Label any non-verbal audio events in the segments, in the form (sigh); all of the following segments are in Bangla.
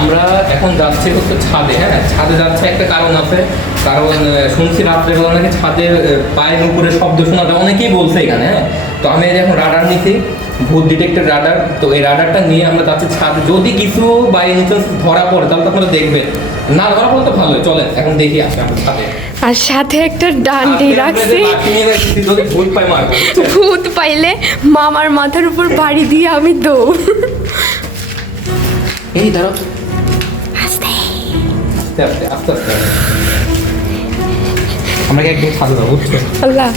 আমরা এখন যাচ্ছি হচ্ছে ছাদে হ্যাঁ? ছাদে যাচ্ছে একটা কারণ আছে কারণ শুনছি রাত্রেবেলা নাকি ছাদের পায়ের উপরে শব্দ শোনা যায় অনেকেই বলছে এখানে হ্যাঁ? তো আমি এখন রাডার নিছি ভূত ডিটেক্টেড রাডার তো এই রাডারটা নিয়ে আমরা যাচ্ছি ছাদে। যদি কিছু বাই এনিচান্স ধরা পড়ে তাহলে তো আপনারা দেখবেন। না ধরা পড়লে তো ভালোই চলেন এখন দেখি আসি আমরা ছাদে। আর সাথে একটা ডান্ডি রাখছি। ভূত পাই মারবো ভূত পাইলে মামার মাথার উপর বাড়ি দিয়ে আমি দৌড়। এই ধরো আস্তে আস্তে আস্তে আস্তে আস্তে আমরা কি একদম ছাদে যাব আল্লাহ।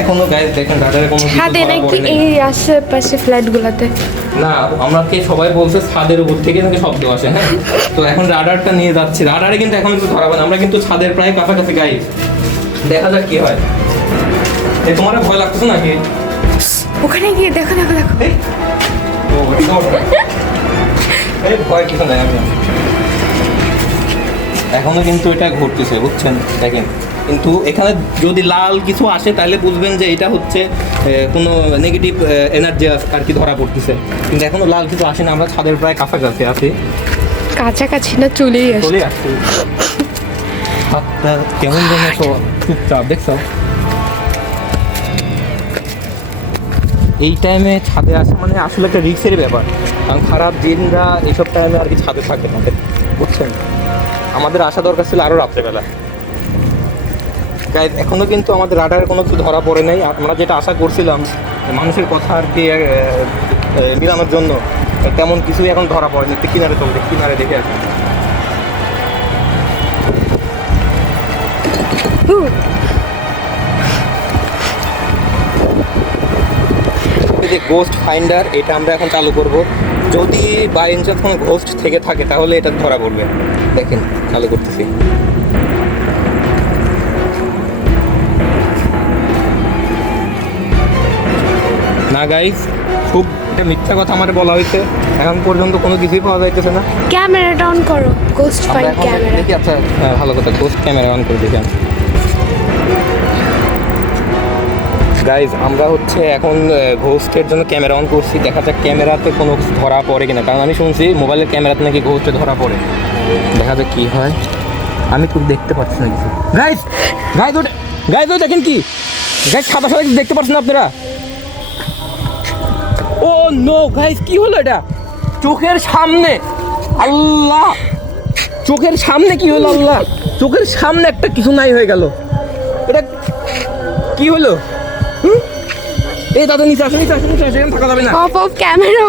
এখনও গাইজ দেখেন রাডারে কোনো ছাদে নাকি এই আশেপাশে ফ্ল্যাটগুলোতে না আমাকে সবাই বলছে ছাদের উপর থেকে নাকি শব্দ আসে হ্যাঁ? তো এখন রাডারটা নিয়ে যাচ্ছি। রাডারে কিন্তু এখন কিছু ধরাবে না। আমরা কিন্তু ছাদের প্রায় কাছাকাছি গাইজ দেখা যাক কি হয়। এই তোমার ভয় লাগতেছে নাকি? ওখানে গিয়ে দেখো দেখো দেখো। এই (laughs) ভয় কিছু নাই আমি। এখনও কিন্তু এটা ঘুরতেছে বুঝছেন? দেখেন কিন্তু এখানে যদি লাল কিছু আসে তাহলে বুঝবেন যে এটা হচ্ছে কোনো নেগেটিভ এনার্জি আর কি ধরা পড়তেছে। কিন্তু এখনও লাল কিছু আসে না আমরা ছাদের প্রায় কাছাকাছি আছি। কাছাকাছি না চলেই চলে আসছি। হাতটা কেমন যেন চুপচাপ দেখছ? এই টাইমে ছাদে আসা মানে আসলে একটা রিক্সের ব্যাপার। কারণ খারাপ দিনরা এইসব টাইমে আর কি ছাদে থাকে আমাদের বুঝছেন? আমাদের আসা দরকার ছিল আরও রাত্রেবেলা। গাইজ এখনও কিন্তু আমাদের রাডারে কোনো কিছু ধরা পড়ে নাই। আমরা যেটা আশা করছিলাম, মানুষের কথা আর কি মিলানোর জন্য, তেমন কিছুই এখন ধরা পড়েনি। কিনারে চলবে কিনারে দেখে আসি। যে গোস্ট ফাইন্ডার এটা আমরা এখন চালু করব। যদি বাই ইনচান্স কোনো ঘোস্ট থেকে থাকে তাহলে এটা ধরা পড়বে। দেখেন চালু করতেছি। না গাইস খুব একটা মিথ্যা কথা আমার বলা হয়েছে। এখন পর্যন্ত কোনো কিছুই পাওয়া যাইতেছে না। ক্যামেরাটা অন করো গোস্ট ফাইন ক্যামেরা দেখি আচ্ছা হ্যাঁ, ভালো কথা গোস্ট ক্যামেরা অন করে দেখি গাইজ আমরা হচ্ছে এখন ঘোস্টের জন্য ক্যামেরা অন করছি। দেখা যাক ক্যামেরাতে কোনো ধরা পড়ে কিনা। কারণ আমি শুনছি মোবাইলের ক্যামেরাতে নাকি ঘোস্টে ধরা পড়ে। দেখা যাক কি হয়। আমি খুব দেখতে পাচ্ছি না কিছু। গাইজ গাইজ ওটা গাইজ ওই দেখেন কি? গাইজ সাদা সাদা দেখতে পাচ্ছেন আপনারা? ও নো গাইজ কি হলো এটা? চোখের সামনে। আল্লাহ! চোখের সামনে কি হলো, আল্লাহ? চোখের সামনে একটা কিছু নাই হয়ে গেল। এটা কি হলো? এই দাদা নিচে আসো নিচে আসো নিচে আসো থাকা যাবে না। Of of. ক্যামেরা